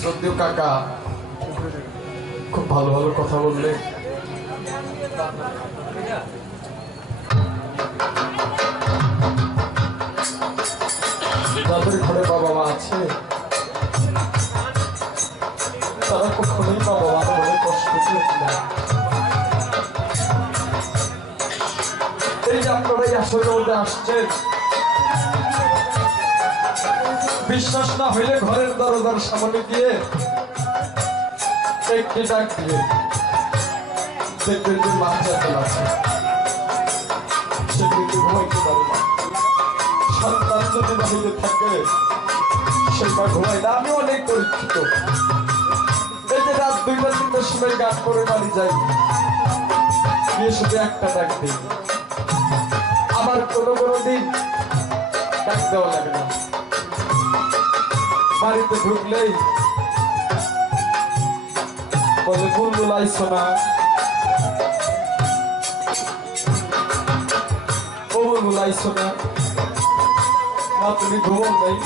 শ্রদ্ধেয় কাকা খুব ভালো ভালো কথা বললে। যাদের ঘরে বাবা মা আছে তারা কখনোই বাবা মা বলে কষ্ট পেয়েছে না। এই যে আপনারা এই আসরের মধ্যে আসছেন, বিশ্বাস না হইলে ঘরের দরজার সামনে দিয়ে একটি ডাক দিয়ে দেখবেন যে বাচ্চা আছে, সে কিন্তু ঘুমাইতে পারে না। সন্তান যদি বাহিরে থাকে সেটা ঘুমায় না। আমি অনেক পরীক্ষিত। এই যে রাত 2টা-3টার সময় গান করে বাড়ি যাই, গিয়ে শুধু একটা ডাক দিই। আমার কোনো দিন ডাক দেওয়া লাগে না। বাড়িতে ঢুকলেই বলে বুলবুল আইসো না, ও বুলবুল আইসো না, তুমি ঘুমো নাই?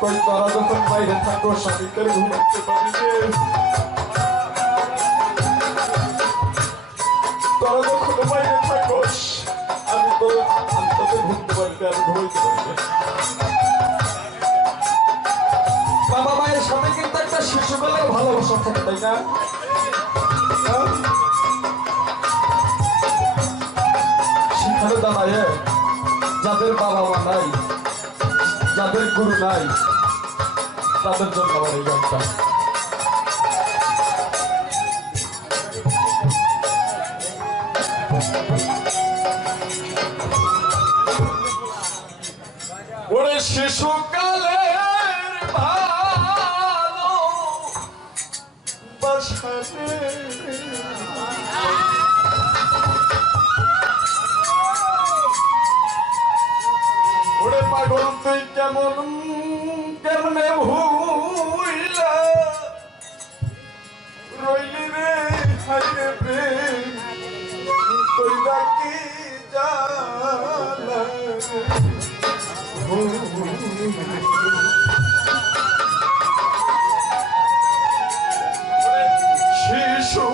কই তোরা যখন বাইরে থাকো স্বামীকে ঘুমাতে পারি রে, তোরা যখন বাইরে থাকোস আমি তোকে ঘুমতে পারি, আমি ঘুমাইতে পারি। বাবা মায়ের সাথে কিন্তু একটা শিশুবেলার ভালোবাসা থাকে, তাই না? সেখানে দাঁড়ায় যাদের বাবা মা নাই, যাদের গুরু নাই, তাদের জন্য আমার এই গানটা। ওরে শিশুকালে ওরে পাগল তুই কেমনে ভুইলা রইলি রে, হাইরে প্রেম তুই বাকি জানা শিশু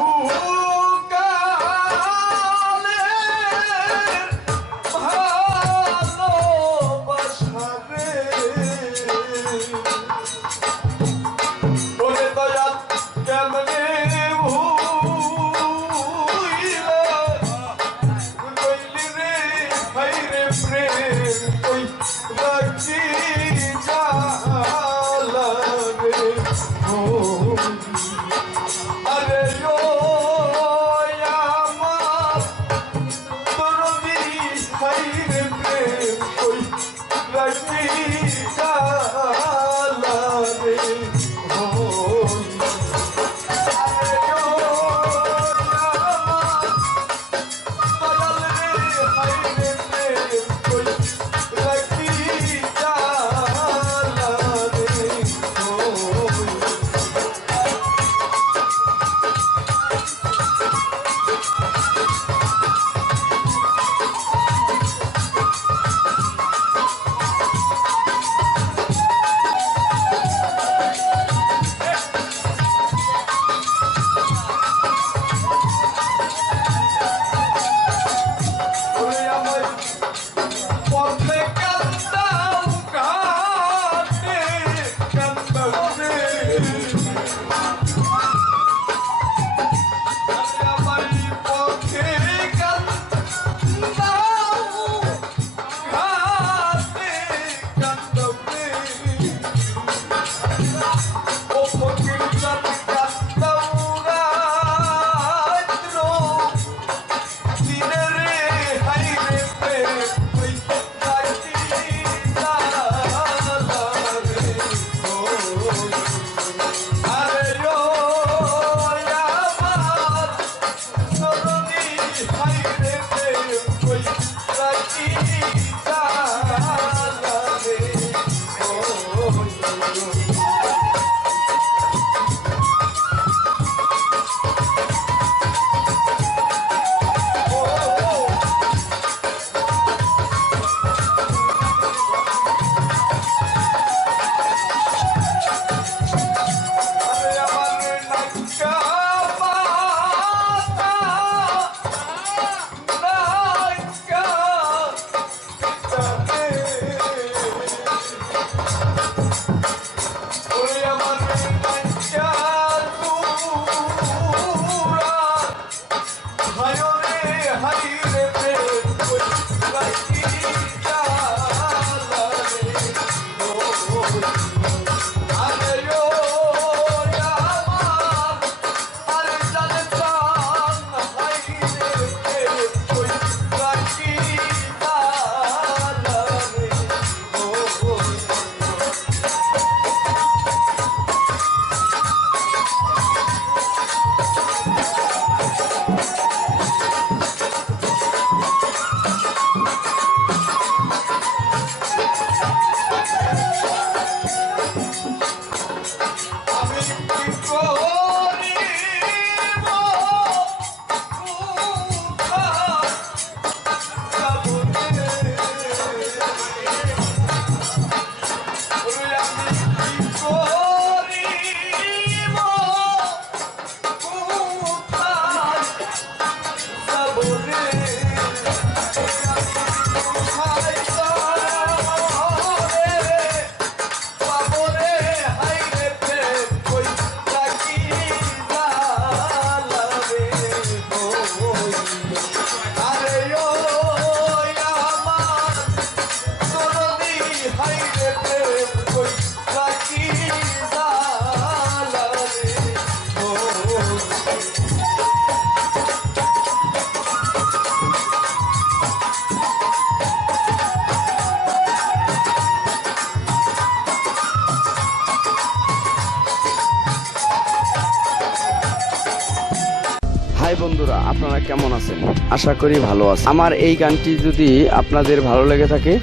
হাই বন্ধুরা, আপনারা কেমন আছেন? আশা করি ভালো আছেন। আমার এই গানটি যদি আপনাদের ভালো লেগে থাকে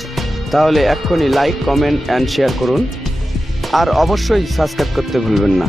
তাহলে এক্ষুনি লাইক, কমেন্ট অ্যান্ড শেয়ার করুন, আর অবশ্যই সাবস্ক্রাইব করতে ভুলবেন না।